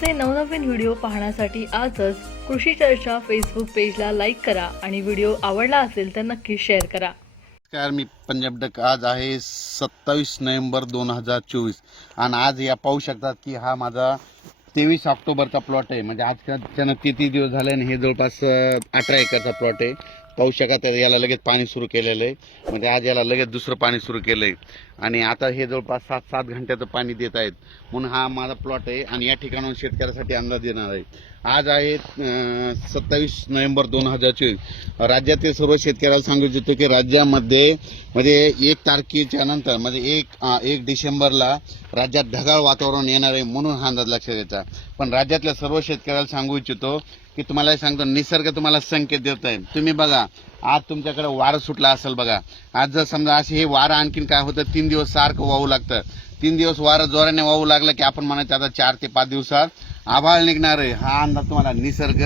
आमचे नवनवीन व्हिडिओ पाहण्यासाठी आजच कृषी चर्चा फेसबुक पेजला लाईक करा आणि व्हिडिओ आवडला असेल तर नक्की शेअर करा. नमस्कार मी पंजाब डक. आज आहे सत्तावीस नोव्हेंबर दोन हजार चोवीस. आणि आज या पाहू शकतात की हा माझा तेवीस ऑक्टोबरचा प्लॉट आहे. म्हणजे आज त्यानं किती दिवस झाले आणि हे जवळपास अठरा एकरचा प्लॉट आहे. पाहू शकत याला लगेच पाणी सुरू केलेलं आहे. म्हणजे आज याला लगेच दुसरं पाणी सुरू केलं आहे आणि आता हे जवळपास सात सात घंट्याचं पाणी देत आहेत. म्हणून हा माझा प्लॉट आहे आणि या ठिकाणाहून शेतकऱ्यासाठी अंदाज देणार आहे. आज आहे सत्तावीस नोव्हेंबर दोन हजार चोवीस राज्यातील सर्व शेतकऱ्याला सांगू इच्छितो की राज्यामध्ये म्हणजे एक तारखेच्या नंतर म्हणजे एक एक डिसेंबरला राज्यात ढगाळ वातावरण येणार आहे म्हणून हा अंदाज लक्षात घ्यायचा पण राज्यातल्या सर्व शेतकऱ्याला सांगू इच्छितो की तुम्हाला हे सांगतो निसर्ग तुम्हाला संकेत देत आहे. तुम्ही बघा आज तुमच्याकडे वारं सुटला असेल बघा. आज जर समजा असे हे वारं आणखीन काय होतं तीन दिवस सारखं वाहू लागतं. तीन दिवस वारं जोराने वाहू लागलं की आपण म्हणायचं आता चार ते पाच दिवसात आभाळ निघणार आहे. हा अंदाज तुम्हाला निसर्ग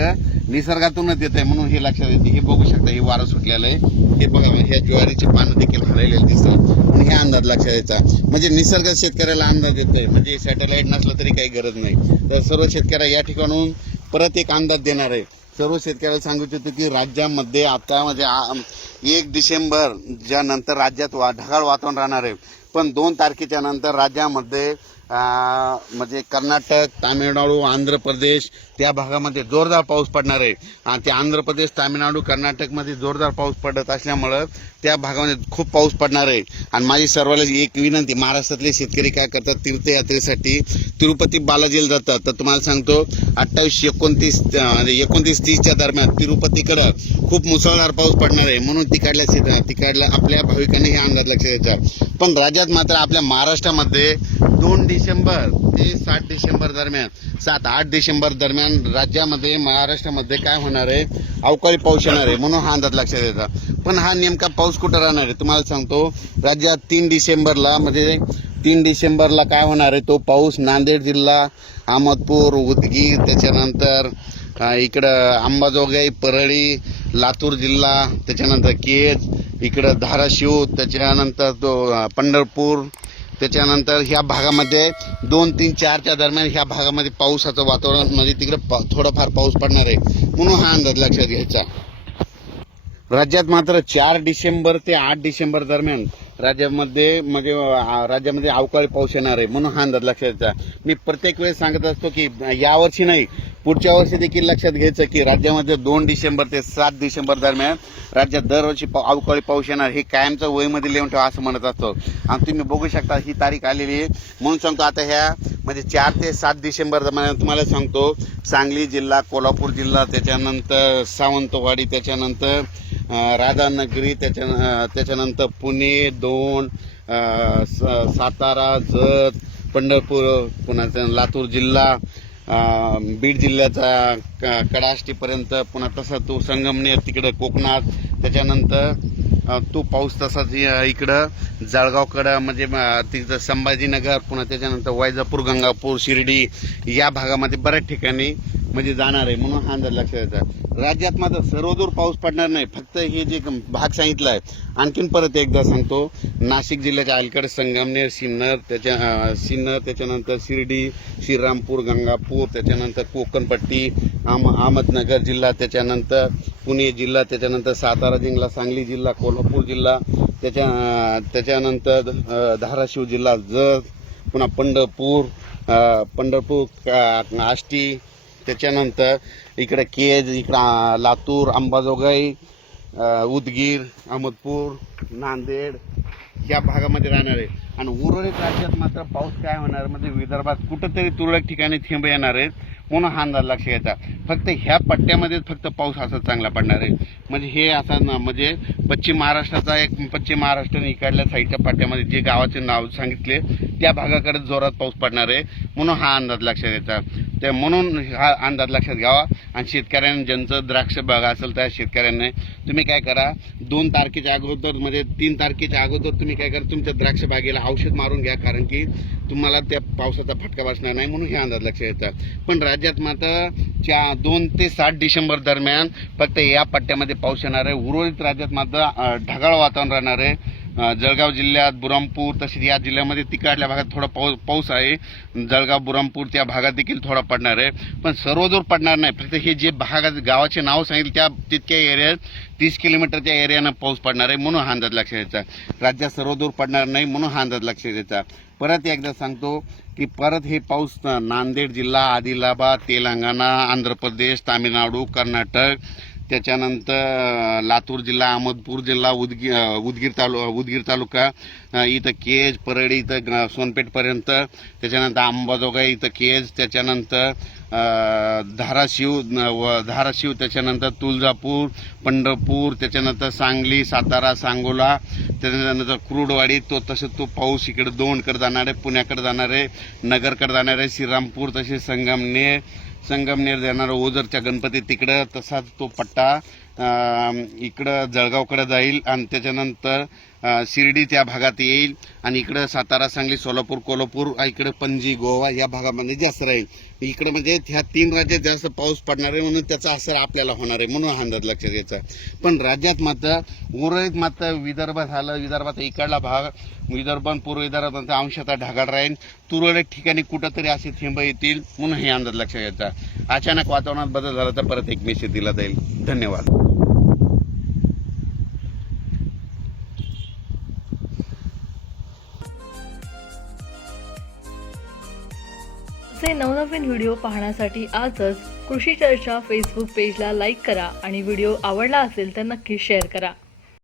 निसर्गातूनच येत आहे म्हणून हे लक्षात येते. हे बघू शकता हे वारं सुटलेलं आहे. हे बघा ह्या ज्वारीचे पानं देखील हरलेले दिसतात. म्हणून हे अंदाज लक्षात यायचा म्हणजे निसर्ग शेतकऱ्याला अंदाज येतोय. म्हणजे सॅटेलाईट नसलं तरी काही गरज नाही. तर सर्व शेतकऱ्या या ठिकाणून परत एक अंदाज देणार आहे. सर्व शेतकऱ्याला सांगू इच्छितो की राज्यामध्ये आता म्हणजे एक डिसेंबर ज्यानंतर राज्यात वा ढगाळ वातावरण राहणार आहे. पण दोन तारखेच्या नंतर राज्यामध्ये म्हणजे कर्नाटक तामिळनाडू आंध्र प्रदेश त्या भागामध्ये जोरदार पाऊस पडणार आहे. आणि ते आंध्र प्रदेश तामिळनाडू कर्नाटकमध्ये जोरदार पाऊस पडत असल्यामुळं त्या भागामध्ये खूप पाऊस पडणार आहे. आणि माझी सर्वांना एक विनंती महाराष्ट्रातले शेतकरी काय करतात तीर्थयात्रेसाठी तिरुपती बालाजीला जातात. तर तुम्हाला सांगतो अठ्ठावीस एकोणतीस एकोणतीस तीसच्या दरम्यान तिरुपतीकडं खूप मुसळधार पाऊस पडणार आहे. म्हणून तिकडल्या तिकडल्या आपल्या भाविकांनी हे अंदाज लक्षात घ्यायचा. पण राज्यात मात्र आपल्या महाराष्ट्रामध्ये दोन डिसेंबर ते सात डिसेंबर दरम्यान सात आठ डिसेंबर दरम्यान राज्यामध्ये महाराष्ट्रामध्ये काय होणार आहे? अवकाळी पाऊस येणार आहे म्हणून हा अंदाज लक्षात येतात पण हा नेमका पाऊस कुठं राहणार आहे? तुम्हाला सांगतो राज्यात तीन डिसेंबरला म्हणजे तीन डिसेंबरला काय होणार आहे? तो पाऊस नांदेड जिल्हा अहमदपूर उदगीर त्याच्यानंतर इकडं अंबाजोगाई परळी लातूर जिल्हा त्याच्यानंतर केज इकडं धाराशिव त्याच्यानंतर तो पंढरपूर त्याच्यानंतर ह्या भागामध्ये दोन तीन चारच्या दरम्यान ह्या भागामध्ये पावसाचं वातावरण म्हणजे तिकडे पा थोडाफार पाऊस पडणार आहे. म्हणून हा अंदाज लक्षात घ्यायचा. राज्यात मात्र चार डिसेंबर ते आठ डिसेंबर दरम्यान राज्यामध्ये म्हणजे राज्यामध्ये अवकाळी पाऊस येणार आहे म्हणून हा अंदाज लक्षात द्यायचा मी प्रत्येक वेळेस सांगत असतो की यावर्षी नाही पुढच्या वर्षी देखील लक्षात घ्यायचं की राज्यामध्ये दोन डिसेंबर ते सात डिसेंबर दरम्यान राज्यात दरवर्षी पा- अवकाळी पाऊस येणार. हे कायमचं वयमध्ये लिहून ठेवा असं म्हणत असतो. आणि तुम्ही बघू शकता ही तारीख आलेली आहे. म्हणून सांगतो आता ह्या म्हणजे चार ते सात डिसेंबर दरम्यान तुम्हाला सांगतो सांगली जिल्हा कोल्हापूर जिल्हा त्याच्यानंतर सावंतवाडी त्याच्यानंतर राधानगरी त्याच्या त्याच्यानंतर पुणे दोन स- सातारा जत पंढरपूर पुन्हा लातूर जिल्हा बीड जिल्ह्याचा क- कडाष्टीपर्यंत पुन्हा तसा तो संगमनेर तिकडं कोकणात त्याच्यानंतर तो पाऊस तसाच इकडं जळगावकडं म्हणजे तिथं संभाजीनगर पुन्हा त्याच्यानंतर वैजापूर गंगापूर शिर्डी या भागामध्ये बऱ्याच ठिकाणी म्हणजे जाणार आहे म्हणून हा अंदाज लक्षात येतात राज्यात मात्र सर्वदूर पाऊस पडणार नाही. फक्त हे जे भाग सांगितला आहे आणखीन परत एकदा सांगतो. नाशिक जिल्ह्याच्या अलीकडे संगमनेर सिन्नर त्याच्या सिन्नर त्याच्यानंतर शिर्डी श्रीरामपूर गंगापूर त्याच्यानंतर कोकणपट्टी अहम अहमदनगर जिल्हा त्याच्यानंतर पुणे जिल्हा त्याच्यानंतर सातारा जिल्हा सांगली जिल्हा कोल्हापूर जिल्हा त्याच्या त्याच्यानंतर धाराशिव जिल्हा जत पुन्हा पंढरपूर पंढरपूर आष्टी त्याच्यानंतर इकडं केज इकडं लातूर अंबाजोगाई उदगीर अहमदपूर नांदेड या भागामध्ये राहणार आहे. आणि उर्वरित राज्यात मात्र पाऊस काय होणार? म्हणजे विदर्भात कुठंतरी तुरळक ठिकाणी थेंब येणार आहेत. म्हणून हा अंदाज लक्ष घ्यायचा फक्त ह्या पट्ट्यामध्येच फक्त पाऊस असा चांगला पडणार आहे. म्हणजे हे असा ना म्हणजे पश्चिम महाराष्ट्राचा एक पश्चिम महाराष्ट्र इकडल्या साईडच्या पट्ट्यामध्ये जे गावाचे नाव सांगितले त्या भागाकडे जोरात पाऊस पडणार आहे. म्हणून हा अंदाज लक्षात घ्यायचा ते म्हणून हा अंदाज लक्षात घ्यावा. आणि शेतकऱ्यांनी ज्यांचं द्राक्ष बाग असेल त्या शेतकऱ्यांनी तुम्ही काय करा दोन तारखेच्या अगोदर म्हणजे तीन तारखेच्या अगोदर तुम्ही काय करा तुमच्या द्राक्ष बागेला औषध मारून घ्या कारण की तुम्हाला त्या पावसाचा फटका बसणार नाही म्हणून हे अंदाज लक्षात येतं. पण राज्यात मात्र च्या दोन ते सात डिसेंबर दरम्यान फक्त या पट्ट्यामध्ये पाऊस येणार आहे. उर्वरित राज्यात मात्र ढगाळ वातावरण राहणार आहे. जळगाव जिल्ह्यात बुरामपूर तसेच या जिल्ह्यामध्ये तिकडल्या भागात थोडा पाऊस पाऊस आहे. जळगाव बुरामपूर त्या भागात देखील थोडा पडणार आहे. पण सर्वदूर पडणार नाही. फक्त हे जे भागात गावाचे नाव सांगितले त्या तितक्या एरियात तीस किलोमीटरच्या एरियानं पाऊस पडणार आहे म्हणून हा अंदाज लक्षात द्यायचा राज्यात सर्वदूर पडणार नाही म्हणून हा अंदाज लक्षात द्यायचा परत एकदा सांगतो की परत हे पाऊस नांदेड जिल्हा आदिलाबाद तेलंगणा आंध्र प्रदेश तामिळनाडू कर्नाटक त्याच्यानंतर लातूर जिल्हा अहमदपूर जिल्हा उदगी उदगीर तालु उदगीर तालुका इथं केज परळी इथं सोनपेठपर्यंत त्याच्यानंतर अंबाजोगाई इथं केज त्याच्यानंतर धाराशिव व धाराशिव त्याच्यानंतर तुळजापूर पंढरपूर त्याच्यानंतर सांगली सातारा सांगोला त्याच्यानंतर क्रूडवाडी तो तसं तो पाऊस इकडे दोनकडे जाणार आहे पुण्याकडे जाणार आहे नगरकडे जाणार आहे श्रीरामपूर तसेच संगमनेर संगमनेर जाणारा ओझरच्या हो गणपती तिकडं तसाच तो पट्टा इकडं जळगावकडे जाईल आणि त्याच्यानंतर शिर्डी त्या भागात येईल आणि इकडं सातारा सांगली सोलापूर कोल्हापूर इकडं पणजी गोवा या भागामध्ये जास्त राहील. इकडं म्हणजे ह्या तीन राज्यात जास्त पाऊस पडणार आहे म्हणून त्याचा असर आपल्याला होणार आहे म्हणून हा अंदाज लक्षात घ्यायचा. पण राज्यात मात्र उर्वरित मात्र विदर्भ झालं विदर्भात इकडला भाग विदर्भ पूर्व विदर्भात अंशतः ढगाळ राहील तुरळक ठिकाणी कुठंतरी असे थेंब येतील. म्हणून हे अंदाज लक्षात घ्यायचा. अचानक वातावरणात बदल झाला तर परत एक मेसेज दिला जाईल. धन्यवाद. असे नवनवीन व्हिडिओ पाहण्यासाठी आजच कृषी चर्चा फेसबुक पेजला लाईक करा आणि व्हिडिओ आवडला असेल तर नक्की शेअर करा.